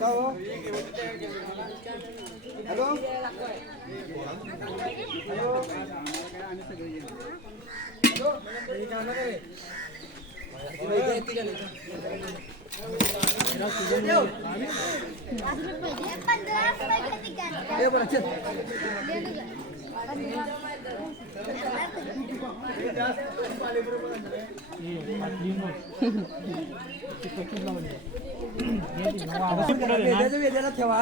Halo. Halo. Halo. वेद्याला ठेवा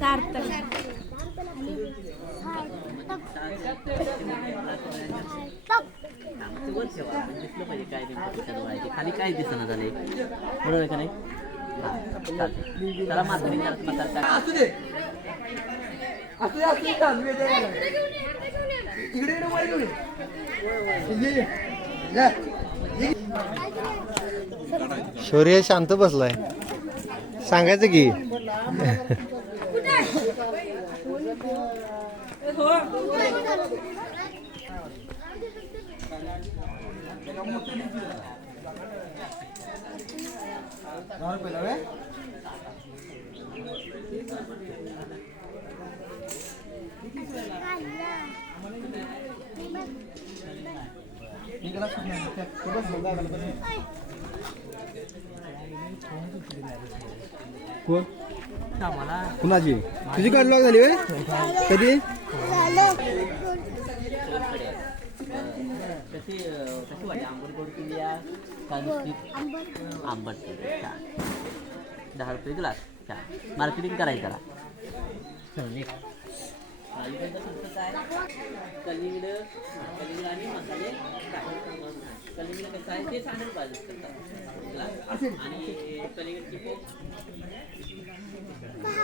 सार्थक. वर ठेवा दिसलं पाहिजे काय खाली काय दिसणं झालंय बरोबर आहे का नाही त्याला मात्र असू दे असू दे असू दे इकडे इकडे वर घेऊन शौर्य शांत बसलाय. सांगायचं की? నీకు ఎలా చూడాలి कोण कुणाची? तुझी काढ लॉक झाली कधी? आंबट दहा रुपये ग्लास छान मार्केटिंग करायचं त्याला काय कलिंगड कलिंगड आणि मसाले काय कलिंगड कसं आहे ते पाहिजे आणि कलिंगडची Bye.